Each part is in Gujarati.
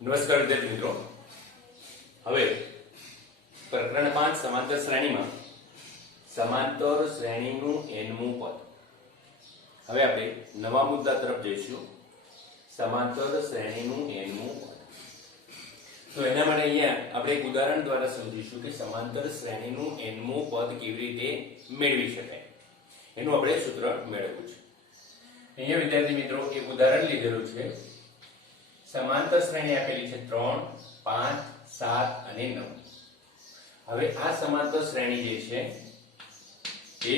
નમસ્કાર વિદ્યાર્થી મિત્રો, હવે પ્રકરણ 5 સમાંતર શ્રેણીમાં સમાંતર શ્રેણીનું nમું પદ. હવે આપણે નવા મુદ્દા તરફ જઈશું. સમાંતર શ્રેણીનું nમું પદ. તો એના માટે અહીંયા આપણે એક ઉદાહરણ દ્વારા સમજીશું કે સમાંતર શ્રેણીનું nમું પદ કેવી રીતે મેળવી શકાય. એનું આપણે સૂત્ર મેળવવું છે. અહીંયા વિદ્યાર્થી મિત્રો એક ઉદાહરણ લીધેલું છે. સમાંતર શ્રેણી આપેલી છે 3, 5, 7 અને 9. હવે આ સમાંતર શ્રેણી જે છે એ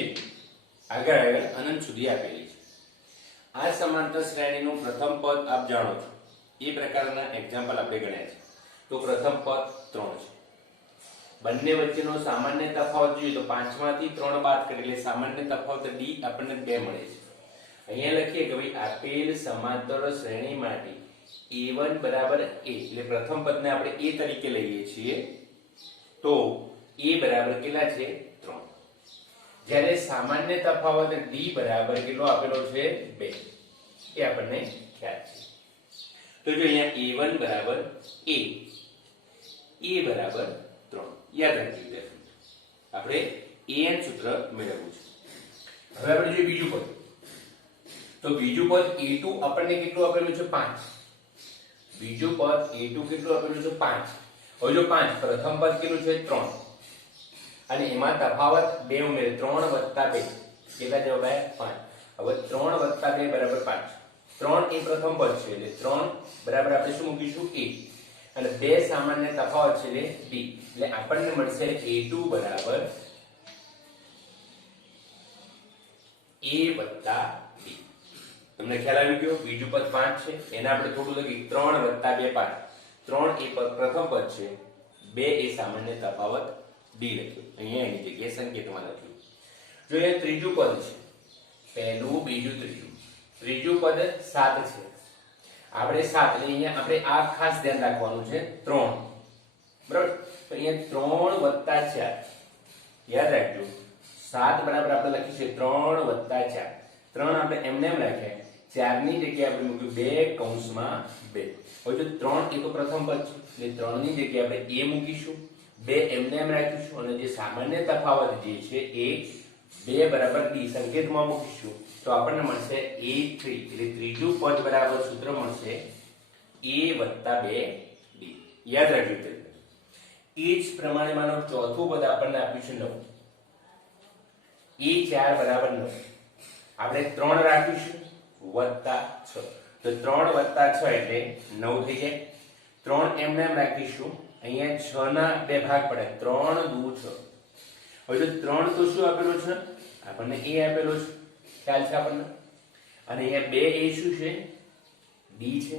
આગળ અનંત સુધી આપેલી છે. આ સમાંતર શ્રેણીનું પ્રથમ પદ આપ જાણો છો. એ પ્રકારના એક્ઝામ્પલ આપણે ગણ્યા છે. તો પ્રથમ પદ 3 છે. બંને વચ્ચેનો સામાન્ય તફાવત જોઈએ તો 5 માંથી 3 બાદ કરીએ એટલે સામાન્ય તફાવત d આપણને 2 મળે છે. અહીંયા લખીએ કે ભાઈ આપેલ સમાંતર શ્રેણી માટે a1 બરાબર a એટલે પ્રથમ પદને આપણે a તરીકે લઈએ છીએ તો a બરાબર કેટલા છે 3. જ્યારે સામાન્ય તફાવત d બરાબર કેટલો આપેલો છે 2 એ આપણને ખ્યાલ છે. તો જો અહીંયા a1 બરાબર a બરાબર 3 યાદ રાખજો. આપણે an સૂત્ર મેળવવું છે. હવે આપણે જોઈએ બીજું પદ. તો બીજું પદ a2 આપણને કેટલું આપેલું છે 5. બીજું પદ a2 કેટલું આપેલું છે 5. હવે જો 5 પ્રથમ પદ કેટલું છે 3 અને એમાં તફાવત 2 ઉમેરે 3 + 2 કેટલા જવાબ આવ્યા 5. હવે 3 + 2 બરાબર 5. 3 એ પ્રથમ પદ છે એટલે 3 બરાબર આપણે શું મૂકીશું a અને 2 સામાન્ય તફાવત છે એટલે b એટલે આપણને મળશે a2 બરાબર a વત્તા b. તમને ખ્યાલ આવી ગયો. બીજું પદ 5 છે એને આપણે થોડું લખી 3 + 2 5. 3 એ પ્રથમ પદ છે, 2 એ સામાન્ય તફાવત d લખ્યું. અહીંયા એની જગ્યાએ સંકેતમાં લખ્યું. જો એ ત્રીજું પદ છે, પહેલું બીજું ત્રીજું. ત્રીજું પદ 7 છે. આપણે 7 એટલે અહીંયા આપણે આ ખાસ ધ્યાન રાખવાનું છે 3 બરાબર. તો અહીંયા 3 + 4 યાદ રાખજો. 7 બરાબર આપણે લખીશું 3 + 4. 3 આપણે એમને એમ રાખ્યા, 4 ની જગ્યાએ આપણે મૂક્યું 2 કૌંસમાં 2. હવે જો 3 એ તો પ્રથમ પદ છે એટલે 3 ની જગ્યાએ આપણે a મૂકીશું, 2 એમને એમ રાખીશું અને જે સામાન્ય તફાવત જે છે એ 2 બરાબર d સંકેતમાં મૂકીશું તો આપણને મળશે a3 એટલે ત્રીજું પદ બરાબર સૂત્ર મળશે a + 2d. યાદ રાખજો. એ જ પ્રમાણે માનો ચોથું પદ આપણને આપ્યું છે 9. a4 બરાબર 9. આપણે 3 રાખીશું વત્તા 6 તો 3 વત્તા 6 એટલે 9 થઈ જાય. 3 એમને એમ રાખીશું, અહીંયા 6 ના 2 ભાગ પડે 3 × 2 = 6. હવે જો 3 તો શું આપેલો છે આપણને a આપેલો છે, ખ્યાલ છે આપણને. અને અહીંયા 2 એ શું છે d છે.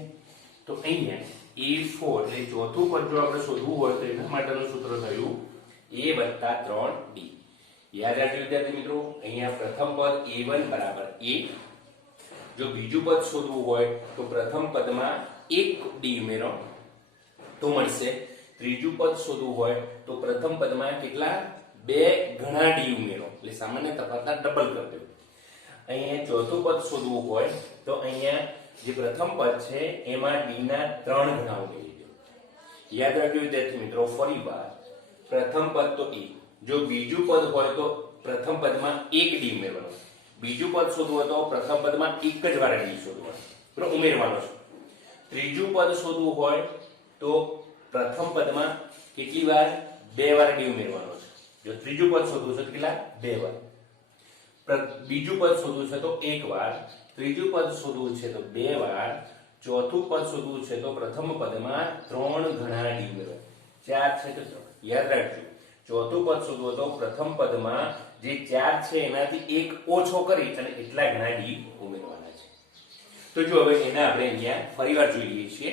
તો અહીંયા a4 એટલે ચોથું પદ જો આપણે શોધવું હોય તો એના માટેનું સૂત્ર થયું a + 3d. યાદ રાખજો વિદ્યાર્થી મિત્રો. અહીંયા પ્રથમ પદ a1 બરાબર a. જો બીજું પદ શોધવું હોય તો પ્રથમ પદમાં 1d ઉમેરો તો મળશે. ત્રીજું પદ શોધવું હોય તો પ્રથમ પદમાં કેટલા 2 ગણા d ઉમેરો એટલે સામાન્ય તફાવતના ડબલ કરી દેવું. અહીંયા ચોથું પદ શોધવું હોય તો અહીંયા જે પ્રથમ પદ છે એમાં d ના 3 ગણા ઉમેરી દો. યાદ રાખજો વિદ્યાર્થી મિત્રો. ફરીવાર પ્રથમ પદ તો a. જો બીજું પદ હોય તો પ્રથમ પદમાં 1d ઉમેરવાનો. બીજું પદ શોધવું હોય તો પ્રથમ પદમાં એક જ વાર d શોધવાનો બરાબર ઉમેરવાનો છે. ત્રીજું પદ શોધવું હોય તો પ્રથમ પદમાં કેટલી વાર 2 વાર d ઉમેરવાનો છે. જો ત્રીજું પદ શોધવું છે તો કેટલા 2 વાર. બીજું પદ શોધવું છે તો 1 વાર. ત્રીજું પદ શોધવું છે તો 2 વાર. ચોથું પદ શોધવું છે તો પ્રથમ પદમાં 3 ગણા d ઉમેરવાનો. 4 છે તો 3 યાદ રાખજો. ચોથું પદ શોધવું તો પ્રથમ પદમાં જે 4 છે એનાથી 1 ઓછો કરી અને એટલા ગણા d ઉમેરવાના છે. તો જો હવે એને આપણે અહીંયા ફરીવાર જોઈ લઈએ છીએ.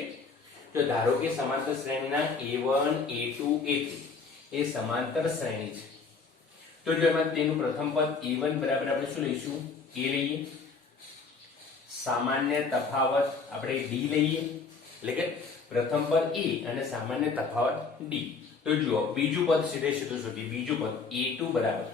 તો ધારો કે સમાંતર શ્રેણીના a1 a2 a3 એ સમાંતર શ્રેણી છે. તો જો એમાં તેનું પ્રથમ પદ a1 બરાબર આપણે શું લઈશું a લઈએ. સામાન્ય તફાવત આપણે d લઈએ એટલે કે પ્રથમ પદ a અને સામાન્ય તફાવત d. તો જુઓ બીજું પદ સીધે સીધું શોધીએ. બીજું પદ a2 બરાબર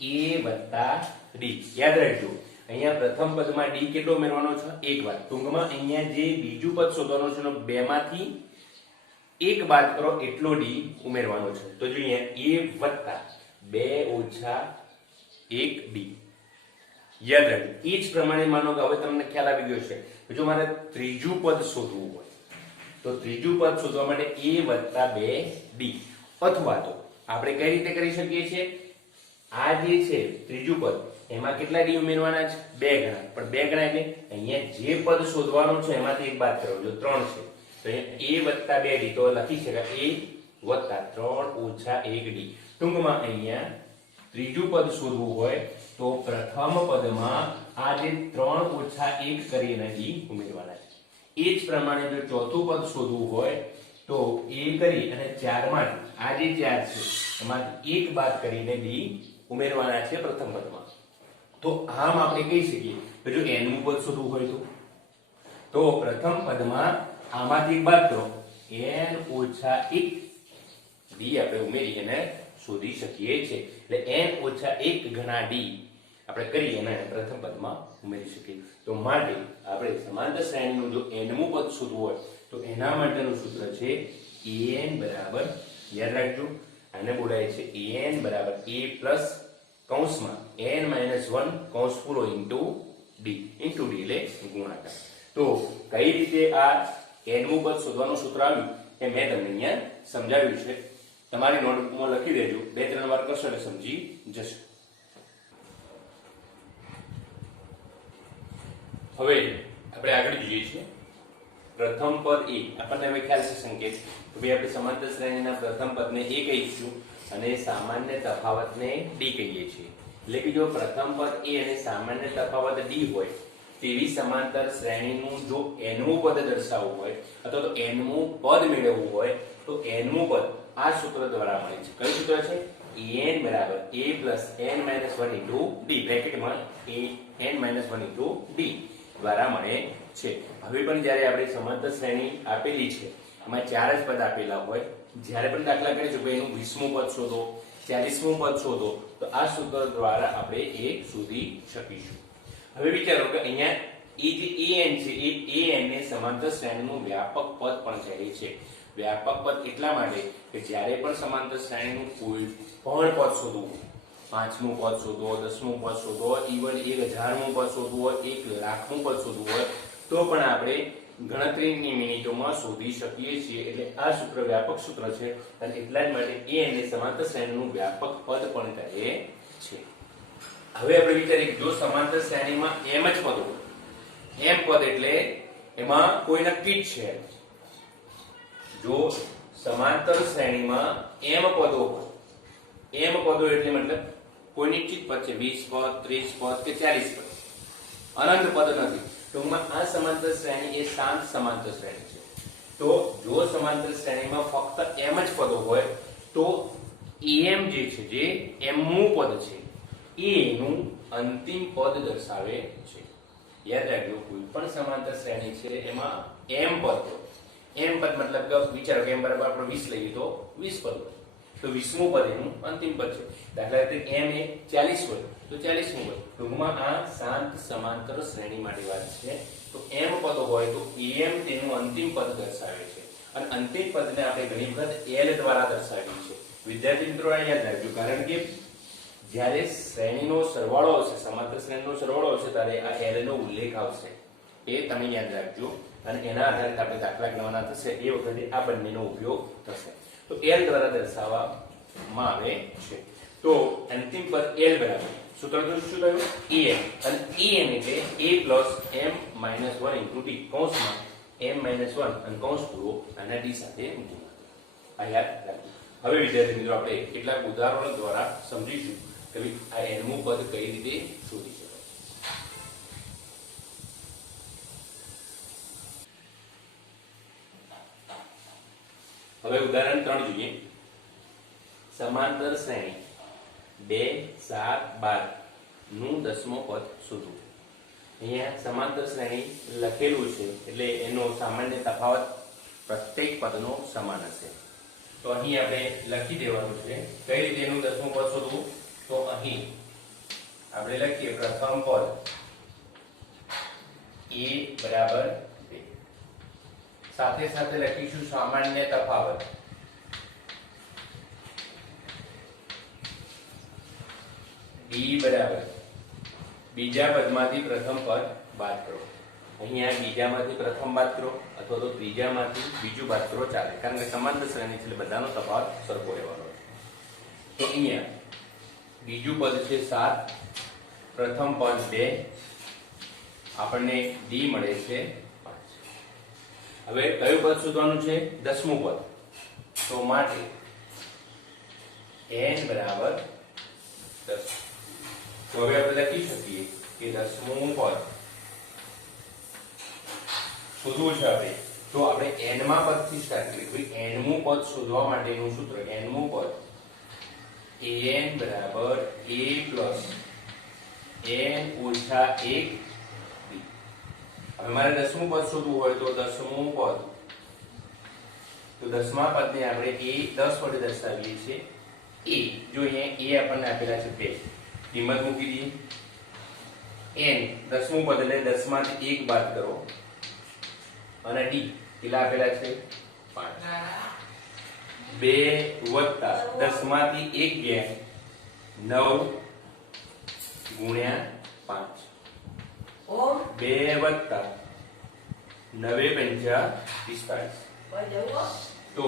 a + d. યાદ રાખજો અહીંયા પ્રથમ પદમાં d કેટલો ઉમેરવાનો છે 1 વાર. ટૂંકમાં અહીંયા જે બીજું પદ શોધવાનું છે 2 માંથી એક બાદ કરો એટલો ડી ઉમેરવાનો છે. તો જો અહીંયા a વત્તા 2 ઓછા 1 ડી. યાદ રાખજો. એ જ પ્રમાણે માનો કે હવે તમને ખ્યાલ આવી ગયો છે કે જો મારે ત્રીજું પદ શોધવું હોય તો ત્રીજું પદ શોધવા માટે a વત્તા 2 ડી, અથવા તો આપણે કઈ રીતે કરી શકીએ છીએ, આ જે છે ત્રીજું પદ એમાં કેટલા ડી ઉમેરવાના છે, 2 ગણા. પણ 2 ગણા એટલે અહીંયા જે પદ શોધવાનું છે એમાંથી એક બાદ કરો. જો 3 છે તો અહીંયા a વત્તા 2 ડી, તો લખી શકાય a વત્તા 3 ઓછા 1 ડી. ટૂંકમાં અહીંયા ત્રીજું પદ શોધવું હોય તો પ્રથમ પદમાં આ જે 3 ઓછા 1 કરીને ડી ઉમેરવાના છે. એ જ પ્રમાણે જો ચોથું પદ શોધવું હોય તો a કરી અને 4 માંથી આ જે 4 છે એમાંથી એક બાદ કરીને ડી ઉમેરવાના છે પ્રથમ પદમાં. તો આમ આપણે કહી શકીએ કે જો n નું પદ શોધવું હોય તો પ્રથમ પદમાં આમાંથી એક બાદ કરો, n ઓછા 1 ડી આપણે ઉમેરી અને શોધી શકીએ છીએ. એટલે n ઓછા 1 ગણા ડી આપણે કરી અને પ્રથમ પદમાં ઉમેરી શકીએ. તો માટે આપણે સમાંતર શ્રેણીનું જો nમું પદ શોધવું હોય તો એના માટેનું સૂત્ર છે an બરાબર, યાદ રાખજો, આને બોલાય છે an બરાબર a પ્લસ કૌંસમાં n માઇનસ 1 કૌંસ પૂરો ઇન્ટુ ડી એટલે ગુણાકાર. તો કઈ રીતે આ nમું પદ શોધવાનું સૂત્ર આવ્યું એ મેં તમને અહીંયા સમજાવ્યું છે. તમારી નોટબુકમાં લખી દેજો, 2-3 વાર કરશો એટલે સમજી જશે. હવે આપણે આગળ જોઈએ છીએ પ્રથમ પદ a. આપણને હવે ખ્યાલ છે સંકેત તો ભાઈ આપણે સમાંતર શ્રેણીના પ્રથમ પદને a કહીશું અને સામાન્ય તફાવતને d કહીએ છીએ. એટલે કે જો પ્રથમ પદ a અને સામાન્ય તફાવત d હોય તેવી સમાંતર શ્રેણીનું જો nમું પદ દર્શાવવું હોય અથવા તો nમું પદ મેળવવું હોય તો nમું પદ આ સૂત્ર દ્વારા મળે છે. કયું સૂત્ર છે? an બરાબર a plus n minus 1 into d, બ્રેકેટમાં an માઇનસ 1 ઇન્ટુ ડી દ્વારા મળે છે. હવે પણ જ્યારે આપણે સમાંતર શ્રેણી આપેલી છે એમાં 4 જ પદ આપેલા હોય, જ્યારે પણ દાખલા કરીશું કે એનું 20મું પદ શોધો, 40મું પદ શોધો, તો આ સૂત્ર દ્વારા આપણે એ શોધી શકીશું. હવે વિચારો કે અહીંયા એ જે an છે એ an ને સમાંતર શ્રેણીનું વ્યાપક પદ પણ કહે છે. વ્યાપક પદ એટલા માટે કે જ્યારે પણ સમાંતર શ્રેણીનું કોઈ પણ પદ શોધવું, 5મું પદ શોધો, 10મું પદ શોધો, ઇવન 1000મું પદ શોધવું હોય, 1,00,000મું પદ શોધવું હોય તો પણ આપણે ગણતરીની મિનિટોમાં શોધી શકીએ છીએ. એટલે આ સૂત્ર વ્યાપક સૂત્ર છે અને એટલા જ માટે an ને સમાંતર શ્રેણીનું વ્યાપક પદ પણ કહે છે. હવે આપણે વિચારીએ જો સમાંતર શ્રેણીમાં m જ પદો, m પદ એટલે એમાં કોઈ નક્કી જ છે. જો સમાંતર શ્રેણીમાં m પદો હોય, m પદો એટલે મતલબ કોઈ નિશ્ચિત પદ છે, 20 પદ, 30 પદ કે 40 પદ, અનંત પદ નથી. ટૂંકમાં આ સમાંતર શ્રેણી એ શાંત સમાંતર શ્રેણી છે. તો જો સમાંતર શ્રેણીમાં ફક્ત m જ પદો હોય તો am જે છે, જે mમું પદ છે એનું અંતિમ પદ દર્શાવે છે. યાદ રાખજો, કોઈ પણ સમાંતર શ્રેણી છે એમાં m પદ હોય. m પદ મતલબ કે વિચારો કે m બરાબર આપણે 20 લઈએ તો 20 પદ હોય તો 20મું પદ એનું અંતિમ પદ છે. દાખલા તરીકે m એ 40 હોય તો 40મું પદ. ટૂંકમાં આ શાંત સમાંતર શ્રેણી માટે વાત છે. તો m પદો હોય તો am તેનું અંતિમ પદ દર્શાવે છે અને અંતિમ પદને આપણે ઘણી વખત l દ્વારા દર્શાવીએ છીએ. વિદ્યાર્થી મિત્રો યાદ રાખજો, કારણ કે જ્યારે શ્રેણીનો સરવાળો આવશે, સમાંતર શ્રેણીનો સરવાળો આવશે ત્યારે આ l નો ઉલ્લેખ આવશે. એ તમે યાદ રાખજો અને એના આધારે આપણે દાખલા ગણવાના થશે એ વખતે આ બંનેનો ઉપયોગ થશે. તો l દ્વારા દર્શાવવામાં આવે છે. તો અંતિમ પદ l બરાબર સૂત્ર તો શું થયું? an. અને an એટલે a plus m minus 1 into d, કૌંસમાં m માઇનસ 1 અને કૌંસ પૂરો અને d સાથે ગુણાકાર. આ યાદ રાખજો. હવે વિદ્યાર્થી મિત્રો આપણે કેટલાક ઉદાહરણો દ્વારા સમજીશું કે આ nમું પદ કઈ રીતે શોધી શકાય. હવે ઉદાહરણ 3 જોઈએ. સમાંતર શ્રેણી 2, 7, 12 નું 10મો પદ શોધવું. અહીંયા સમાંતર શ્રેણી લખેલું છે એટલે એનો સામાન્ય તફાવત પ્રત્યેક પદનો સમાન હશે. તો અહીં આપણે લખી દેવાનું છે કઈ રીતે એનું 10મું પદ શોધવું. તો અહીં આપણે લખીએ પ્રથમ પદ a બરાબર 2. સાથે સાથે લખીશું સામાન્ય તફાવત. ડી બરાબર બીજા પદમાંથી પ્રથમ પદ બાદ કરો. અહીંયા બીજામાંથી પ્રથમ બાદ કરો અથવા તો ત્રીજામાંથી બીજું બાદ કરો ચાલે, કારણ કે સમાંતર શ્રેણી છે એટલે બધાનો તફાવત સરખો રહેવાનો છે. તો અહીંયા બીજું પદ છે 7, પ્રથમ પદ 2, આપણને ડી મળે છે 5. હવે કયું પદ શોધવાનું છે? 10મું પદ. તો માટે n બરાબર 10. તો હવે આપણે લખી શકીએ કે 10મું પદ શોધવું છે આપણે. તો આપણે n માં પદથી સ્ટાર્ટ કરીએ. n મું પદ શોધવા માટેનું સૂત્ર n મું પદ an બરાબર a પ્લસ n ઓછા 1. હવે મારે 10મું પદ શોધવું હોય તો 10મું પદ, તો 10મા પદને આપણે a 10 વડે દર્શાવીએ છીએ. a જો અહીંયા a આપણને આપેલા છે 2, કિંમત મૂકી દઈએ. n 10મું પદ એટલે 10 માંથી 1 બાદ કરો અને d કેટલા આપેલા છે? 5. 2 વત્તા 10 માંથી 1 ગયા 9 ગુણ્યા 5. 2 વત્તા 9 પંચા 45. તો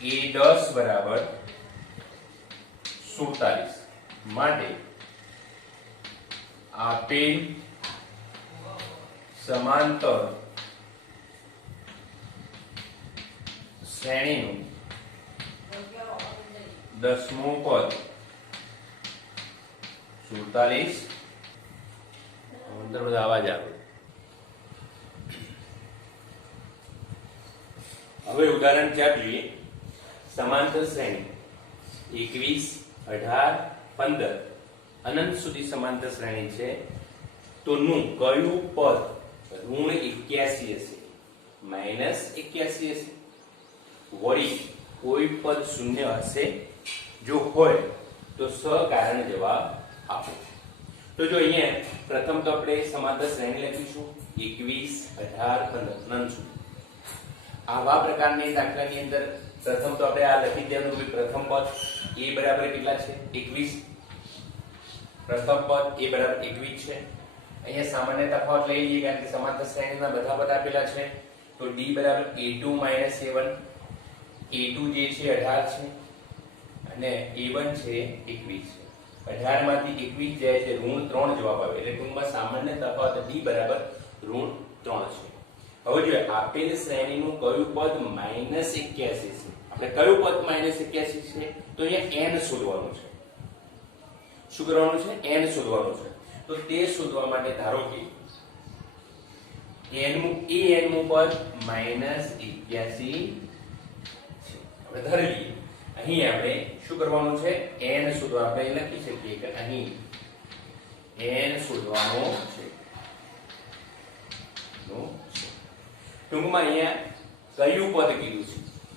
એ 10 બરાબર 47. માટે આપેલ સમાંતર શ્રેણીનું 10મું પદ 47. અંદર બધા અવાજ આવે. હવે ઉદાહરણ 4 જોઈએ. સમાંતર શ્રેણી 21, 18, 15 અનંત સુધી સમાંતર શ્રેણી છે. તો નું કયું પદ ઋણ 81 હશે, માઈનસ 81 હશે? વળી કોઈ પદ શૂન્ય હશે? જો હોય તો સકારણ જવાબ આપો. તો જો અહીંયા પ્રથમ તો આપણે સમાંતર શ્રેણી લખીશું 21, 18, 15 અનંત સુધી. આવા પ્રકારની દાખલાની અંદર પ્રથમ તો આપણે આ લખી દેવાનું કે પ્રથમ પદ a બરાબર કેટલા છે? 21. પ્રથમ પદ a બરાબર 21 છે. અહીંયા સામાન્ય તફાવત લઈ લઈએ કારણ કે સમાંતર શ્રેણીના બધા પદ આપેલા છે. તો d બરાબર a2 - a1. a2 જે છે 18 છે અને a1 છે 21 છે. 18 માંથી 21 જાય છે ઋણ 3 જવાબ આવે એટલે ટૂંકમાં સામાન્ય તફાવત d બરાબર ઋણ 3 છે. હવે જો આપેલ શ્રેણીનું કયું પદ -81 છે? આપણે કયું પદ -81 છે? તો અહીંયા n શોધવાનું છે. શું કરવાનું છે? n શોધવાનું છે. તો તે શોધવા માટે ધારો કે n મું પદ -81 છે. આપણે ધારી લઈએ. અહીં આપણે શું કરવાનું છે? n શોધવા. આપણે લખી શકીએ કે અહીં n શોધવાનો છે. ટૂંકમાં અહીંયા કયું પદ કીધું છે?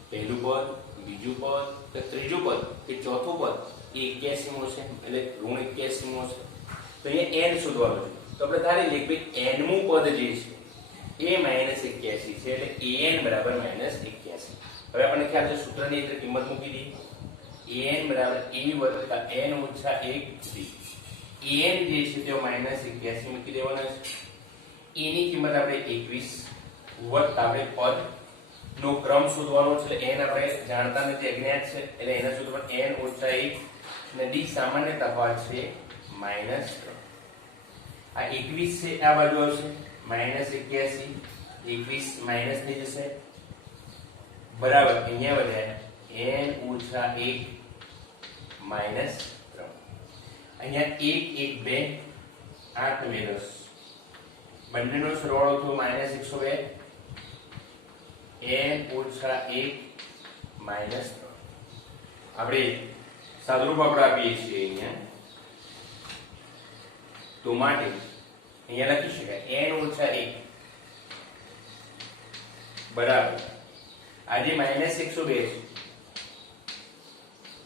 પહેલું પદ, બીજું પદ કે ત્રીજું પદ કે ચોથું પદ? એ 81મો છે એટલે ઋણ 81મો છે. તો અહીંયા n શોધવાનું છે. તો આપણે ધારી લઈએ કે n મું પદ જે છે એ -81 છે એટલે an બરાબર -81. હવે આપણને ખ્યાલ છે સૂત્રની અંદર કિંમત મૂકી દઈએ. an બરાબર a વત્તા n ઓછા 1 d. an જે છે તે -81 મૂકી દેવાના છે. a ની કિંમત આપણે 21 વત્તા આપણે પદ નો ક્રમ શોધવાનો છે એટલે n આપણે જાણતા નથી, અજ્ઞાત છે એટલે એના સૂત્રમાં n ઓછા 1 અને d સામાન્ય તફાવત છે -3. આ 21 છે આ બાજુ આવશે -81, 21 માઈનસ થઈ જશે બરાબર અહીંયા વધ્યા n ઓછા 1 માઈનસ 3. અહીંયા 1 1 2 8 ને 10 બંનેનો સરવાળો થયો -102 n ઓછા 1 માઈનસ 3. આપણે સાદુરૂપ આપણે આપીએ છીએ અહીંયા. તો માટે અહીંયા લખી શકાય n ઓછા 1 બરાબર આજે -102 છે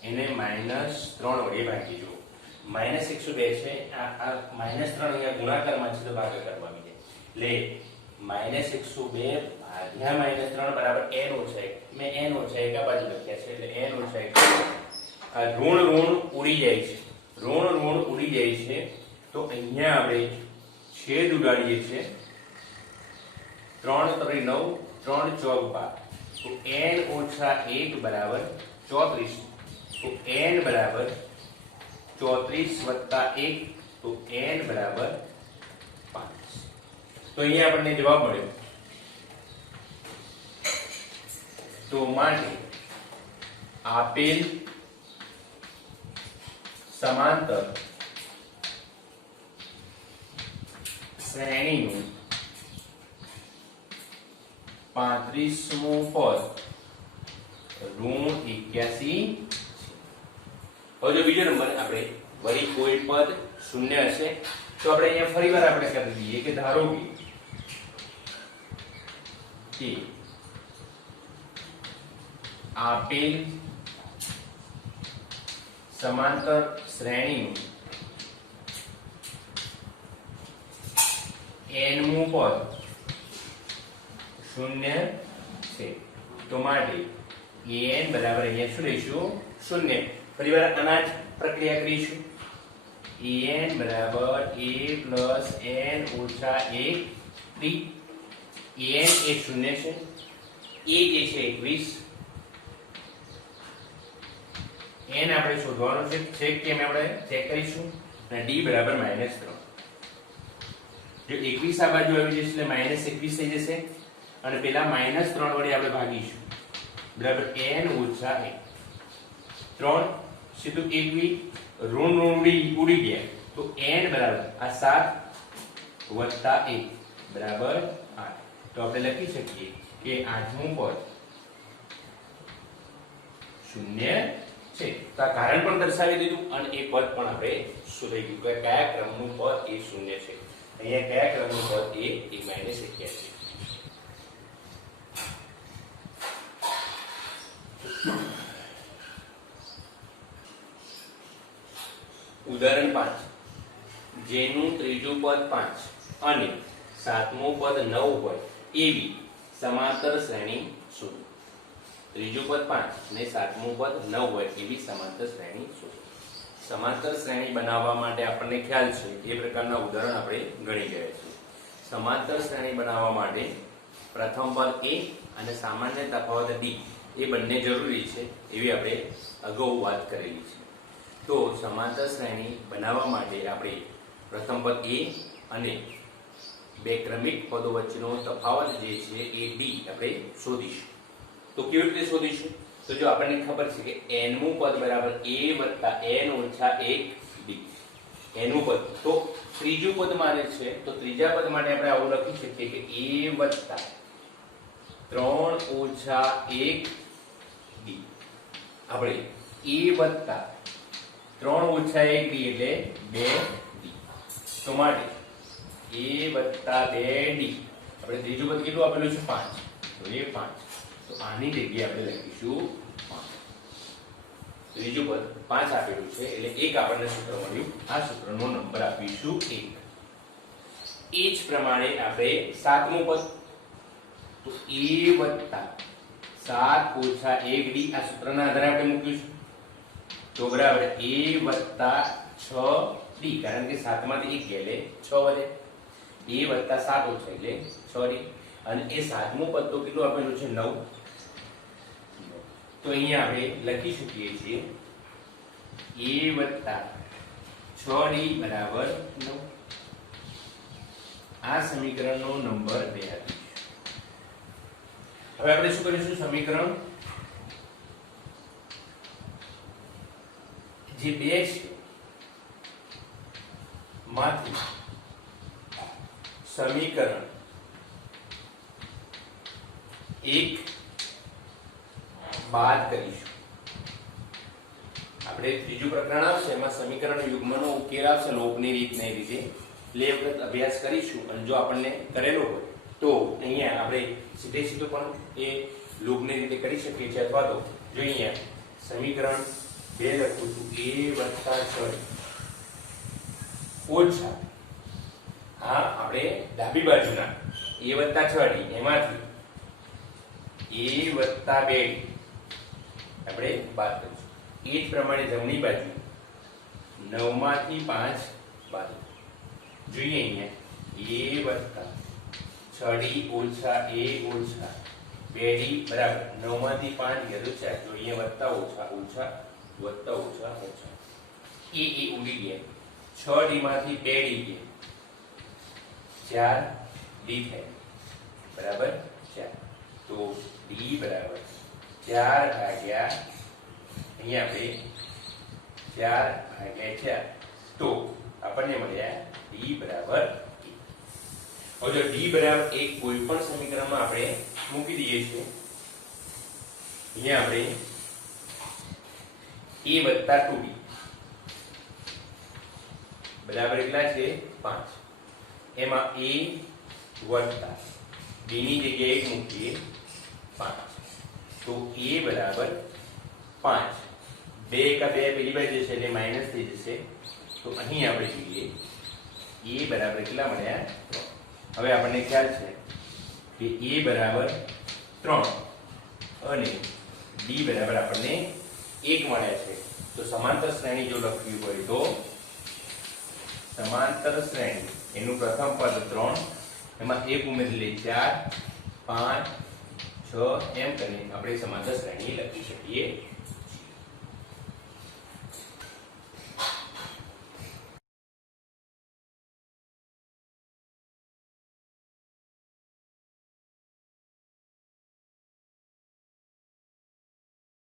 એને -3 વડે ભાગી દો. -102 છે આ -3 અહીંયા ગુણાકારમાં છે તો ભાગાકારમાં આવી જાય એટલે -102 ભાગ્યા -3 બરાબર n ઓછા 1. મેં n ઓછા 1 આ બાજુ લખ્યા છે એટલે n ઓછા 1. આ ઋણ ઋણ ઉડી જાય છે, ઋણ ઋણ ઉડી જાય છે. તો અહીંયા આપણે છેદ ઉડાડીએ છીએ. 3 × 9 3 × 4 તો n ઓછા 1 બરાબર 34. તો n બરાબર 34 + 1 તો n બરાબર 5. તો અહીંયા આપણને જવાબ મળ્યો. તો માટે આપેલ સમાંતર શ્રેણીનું 35મું પદ ઋણ 81. હવે જો બીજો નંબર આપણે વળી કોઈ પદ શૂન્ય હશે તો આપણે અહીંયા ફરીવાર આપણે કરી દઈએ કે ધારો કે આપેલ સમાંતર શ્રેણીનું nમું પદ શૂન્ય છે. તો માટે an બરાબર અહીંયા શું લઈશું? શૂન્ય. ફરીવાર આના જ પ્રક્રિયા કરીશું. an બરાબર a + n ઓછા 1 d. an એ શૂન્ય છે, a જે છે 21. n આપણે શોધવાનો છે, ચેક કેમ આપણે ચેક કરીશું. અને d બરાબર -3. જો 21 આ બાજુ આવી જશે એટલે -21 થઈ જશે અને પેલા -3 વડે આપણે ભાગીશું બરાબર n ઓછા 1. 3 સીધું 21 ઋણ ઉડી ગયા તો n બરાબર આ 7 વત્તા 1 બરાબર 8. તો આપણે લખી શકીએ કે 8મું પદ શૂન્ય છે. તો આ કારણ પણ દર્શાવી દીધું અને એ પદ પણ આપણે શોધી દીધું કે કયા ક્રમનું પદ એ શૂન્ય છે. અહીંયા કયા ક્રમનું પદ એ -81. ઉદાહરણ 5 જેનું ત્રીજું પદ 5 અને સાતમું પદ 9 હોય એવી સમાંતર શ્રેણી શોધો. ત્રીજું પદ 5 અને સાતમું પદ 9 હોય એવી સમાંતર શ્રેણી શોધો. સમાંતર શ્રેણી બનાવવા માટે આપણને ખ્યાલ છે એ પ્રકારના ઉદાહરણ આપણે ગણી ગયા છીએ. સમાંતર શ્રેણી બનાવવા માટે પ્રથમ પદ a અને સામાન્ય તફાવત d એ બંને જરૂરી છે એવી આપણે અગાઉ વાત કરેલી છે. તો સમાંતર શ્રેણી બનાવવા માટે આપણે પ્રથમ પદ a અને બે ક્રમિક પદો વચ્ચેનો તફાવત જે છે એ d આપણે શોધીશું. તો કેવી રીતે શોધીશું? તો જો આપણને ખબર છે કે nમું પદ બરાબર a + n ઓછા 1 d. nમું પદ તો ત્રીજું પદ માને છે તો ત્રીજા પદ માટે આપણે આવું લખી શકીએ કે a + 3 ઓછા 1 d. આપણે a + 3 ઓછા 1 d એટલે 2 d. તો માટે a + 2 d. આપણે ત્રીજું પદ કેટલું આપેલું છે? 5. તો એ 5. તો આની જગ્યાએ આપણે લખીશું 5. ત્રીજું પદ 5 આપેલું છે એટલે 1 આપણને સૂત્ર મળ્યું. આ સૂત્રનો નંબર આપીશું 1. એ જ પ્રમાણે આપણે સાતમું પદ તો a + 7 ઓછા 1 d આ સૂત્રના આધારે આપણે મૂકીશું. તો બરાબર a + 6 d કારણ કે 7 માંથી 1 ગયા એટલે 6 વધે. a + 7 ઓછા એટલે 6 d અને એ સાતમું પદ તો કેટલું આપેલું છે? 9. તો અહીંયા આપણે લખી શકીએ છીએ a + 6d બરાબર 9. આ સમીકરણનો નંબર 2 આપીશું. હવે આપણે શું કરીશું? સમીકરણ જે 2 છે માંથી સમીકરણ 1 બાદ કરીશું. આપણે ત્રીજું પ્રકરણ આવશે એમાં સમીકરણ યુગ્મનો ઉકેલ આવશે લોપની રીતને રીતે એટલે વખત અભ્યાસ કરીશું અને જો આપણને કરેલો હોય તો અહીંયા આપણે સીધું પણ એ લોપની રીતે કરી શકીએ છીએ. અથવા તો જો અહીંયા સમીકરણ 2 લખું છું a + 6 ઓછા હા આપણે ડાબી બાજુના a + 6d એમાંથી a વત્તા 2d આપણે બાદ કરીશું. એ જ પ્રમાણે જમણી બાજુ 9 માંથી 5 બાદ જોઈએ. અહીંયા a વત્તા 6d ઓછા a ઓછા 2d બરાબર 9 માંથી 5 ગયા તો 4. જો અહીંયા વત્તા ઓછા ઓછા વત્તા ઓછા ઓછા એ ઉડી ગયા. 6d માંથી 2d ગયા 4d થાય બરાબર 4. તો d બરાબર 4 ભાગ્યા અહીંયા આપણે 4 ભાગ્યા 4 તો આપણને મળ્યા d બરાબર 1. હવે જો d બરાબર 1 કોઈ પણ સમીકરણમાં આપણે મૂકી દઈએ છીએ. અહીંયા આપણે a વત્તા 2d બરાબર કેટલા છે 5. એમાં a વત્તા b ની જગ્યાએ મૂકીએ 5 તો a બરાબર 5. 2 કા 2 પેલી બાજુ જશે એટલે માઈનસ થઈ જશે. તો અહીં આપણે જોઈએ a બરાબર કેટલા મળ્યા 3. હવે આપણને ખ્યાલ છે કે a બરાબર 3 અને d બરાબર આપણને 1 મળ્યા છે. તો સમાંતર શ્રેણી જો લખવી હોય તો સમાંતર શ્રેણી એનું પ્રથમ પદ 3 એમાં 1 ઉમેરી લે 4 5 6 એમ કરીને આપણે સમાંતર શ્રેણી લખી શકીએ.